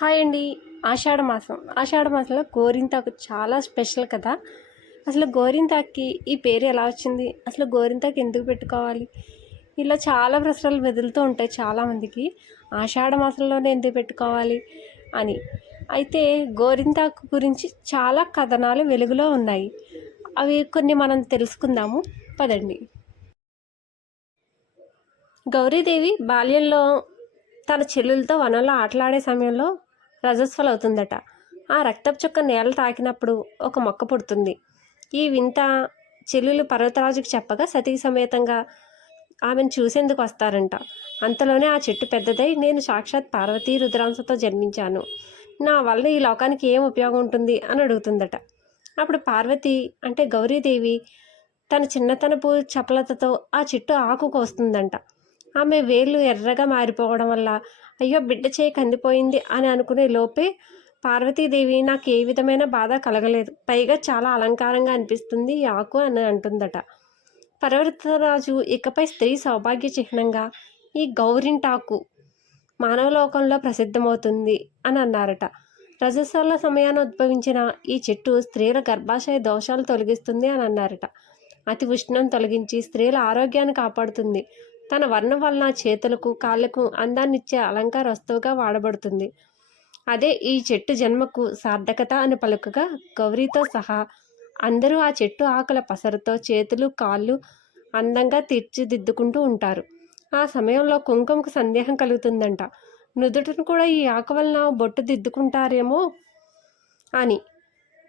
Hi అండి. ఆషాఢ మాసం. ఆషాఢ మాసంలో గోరింతాకు చాలా స్పెషల్ కదా. అసలు గోరింతాకి ఈ పేరు ఎలా వచ్చింది? అసలు గోరింతాకు ఎందుకు పెట్టుకోవాలి? ఇలా చాలా ప్రశ్నలు వెదులుతూ ఉంటాయి చాలామందికి. ఆషాఢ మాసంలోనే ఎందుకు పెట్టుకోవాలి అని. అయితే గోరింతాకు గురించి చాలా కథనాలు వెలుగులో ఉన్నాయి. అవి కొన్ని మనం తెలుసుకుందాము. పదండి. గౌరీదేవి బాల్యంలో తన చెల్లెలతో వనంలో ఆటలాడే సమయంలో రజస్వలవుతుందట. ఆ రక్తపు చుక్క నేల తాకినప్పుడు ఒక మొక్క పుడుతుంది. ఈ వింత చెల్లెలు పర్వతరాజుకు చెప్పగా సతీ సమేతంగా ఆమెను చూసేందుకు వస్తారంట. అంతలోనే ఆ చెట్టు పెద్దదై నేను సాక్షాత్ పార్వతీ రుద్రాంశతో జన్మించాను. నా వల్ల ఈ లోకానికి ఏం ఉపయోగం ఉంటుంది అని అడుగుతుందట. అప్పుడు పార్వతి అంటే గౌరీదేవి తన చిన్నతనపు చపలతతో ఆ చెట్టు ఆకు కోస్తుందంట. ఆమె వేళ్ళు ఎర్రగా మారిపోవడం వల్ల అయ్యో బిడ్డ చేయి కందిపోయింది అని అనుకునే లోపే పార్వతీదేవి నాకు ఏ విధమైన బాధ కలగలేదు. పైగా చాలా అలంకారంగా అనిపిస్తుంది ఈ ఆకు అని అంటుందట. పర్వతరాజు ఇకపై స్త్రీ సౌభాగ్య చిహ్నంగా ఈ గౌరింటాకు మానవలోకంలో ప్రసిద్ధమవుతుంది అని అన్నారట. రజస్వల సమయాన ఉద్భవించిన ఈ చెట్టు స్త్రీల గర్భాశయ దోషాలు తొలగిస్తుంది అని అన్నారట. అతి ఉష్ణం తొలగించి స్త్రీల ఆరోగ్యాన్ని కాపాడుతుంది. తన వర్ణం వలన చేతులకు కాళ్ళకు అందాన్నిచ్చే అలంకార వస్తువుగా వాడబడుతుంది. అదే ఈ చెట్టు జన్మకు సార్థకత అని పలుకగా గౌరీతో సహా అందరూ ఆ చెట్టు ఆకుల పసరుతో చేతులు కాళ్ళు అందంగా తీర్చిదిద్దుకుంటూ ఉంటారు. ఆ సమయంలో కుంకుమకు సందేహం కలుగుతుందంట. నుదుటను కూడా ఈ ఆకు వలన బొట్టు దిద్దుకుంటారేమో అని.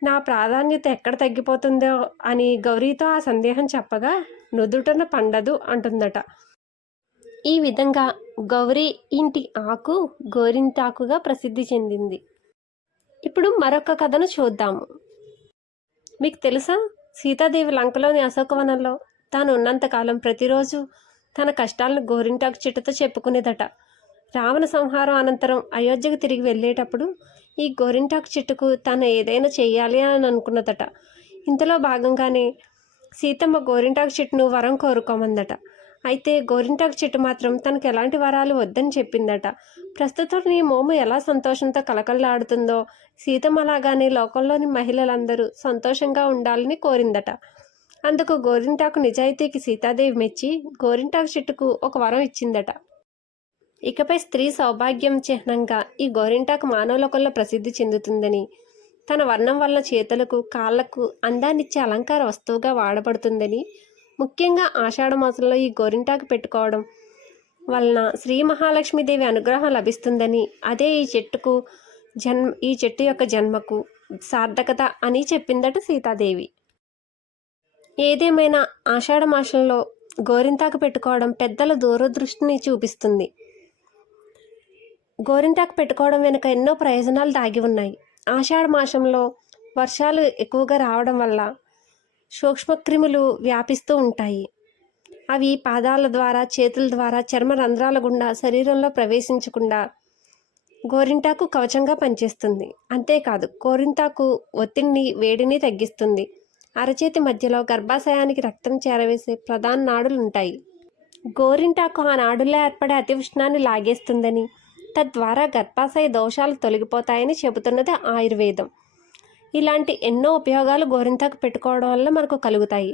నా ప్రాధాన్యత ఎక్కడ తగ్గిపోతుందో అని గౌరీతో ఆ సందేహం చెప్పగా నుదుటన పండదు అంటుందట. ఈ విధంగా గౌరీ ఇంటి ఆకు గోరింతాకుగా ప్రసిద్ధి చెందింది. ఇప్పుడు మరొక కథను చూద్దాము మీకు తెలుసా? సీతాదేవి లంకలోని అశోకవనంలో తాను ఉన్నంతకాలం ప్రతిరోజు తన కష్టాలను గోరింటాకు చెట్టుతో చెప్పుకునేదట. రావణ సంహారం అనంతరం అయోధ్యకు తిరిగి వెళ్ళేటప్పుడు ఈ గోరింటాకు చెట్టుకు తను ఏదైనా చేయాలి అని అనుకున్నదట. ఇంతలో భాగంగానే సీతమ్మ గోరింటాకు చెట్టును వరం కోరుకోమందట. అయితే గోరింటాకు చెట్టు మాత్రం తనకు ఎలాంటి వరాలు వద్దని చెప్పిందట. ప్రస్తుతం నీ మోము ఎలా సంతోషంతో కలకల్లాడుతుందో సీతమ్మ అలాగానే లోకంలోని మహిళలందరూ సంతోషంగా ఉండాలని కోరిందట. అందుకు గోరింటాకు నిజాయితీకి సీతాదేవి మెచ్చి గోరింటాకు చెట్టుకు ఒక వరం ఇచ్చిందట. ఇకపై స్త్రీ సౌభాగ్యం చిహ్నంగా ఈ గోరింటాకు మానవలోకంలో ప్రసిద్ధి చెందుతుందని తన వర్ణం వల్ల చేతులకు కాళ్ళకు అందాన్నిచ్చే అలంకార వస్తువుగా వాడబడుతుందని ముఖ్యంగా ఆషాఢ మాసంలో ఈ గోరింటాకు పెట్టుకోవడం వలన శ్రీ మహాలక్ష్మీదేవి అనుగ్రహం లభిస్తుందని అదే ఈ చెట్టుకు జన్మ ఈ చెట్టు యొక్క జన్మకు సార్థకత అని చెప్పిందట సీతాదేవి. ఏదేమైనా ఆషాఢ మాసంలో గోరింటాకు పెట్టుకోవడం పెద్దల దూరదృష్టిని చూపిస్తుంది. గోరింటాకు పెట్టుకోవడం వెనుక ఎన్నో ప్రయోజనాలు దాగి ఉన్నాయి. ఆషాఢ మాసంలో వర్షాలు ఎక్కువగా రావడం వల్ల సూక్ష్మక్రిములు వ్యాపిస్తూ ఉంటాయి. అవి పాదాల ద్వారా చేతుల ద్వారా చర్మ రంధ్రాల గుండా శరీరంలో ప్రవేశించకుండా గోరింటాకు కవచంగా పనిచేస్తుంది. అంతేకాదు గోరింటాకు ఒత్తిడిని వేడిని తగ్గిస్తుంది. అరచేతి మధ్యలో గర్భాశయానికి రక్తం చేరవేసే ప్రధాన నాడులు ఉంటాయి గోరింటాకు ఆ నాడుల్లో ఏర్పడే అతి ఉష్ణాన్ని లాగేస్తుందని తద్వారా గర్భాశయ దోషాలు తొలగిపోతాయని చెబుతున్నది ఆయుర్వేదం. ఇలాంటి ఎన్నో ఉపయోగాలు గోరింతాకు పెట్టుకోవడం వల్ల మనకు కలుగుతాయి.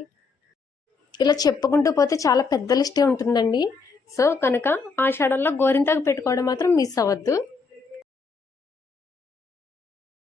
ఇలా చెప్పుకుంటూ పోతే చాలా పెద్ద లిస్టే ఉంటుందండి. సో కనుక ఆషాఢంలో గోరింతాకు పెట్టుకోవడం మాత్రం మిస్ అవ్వద్దు.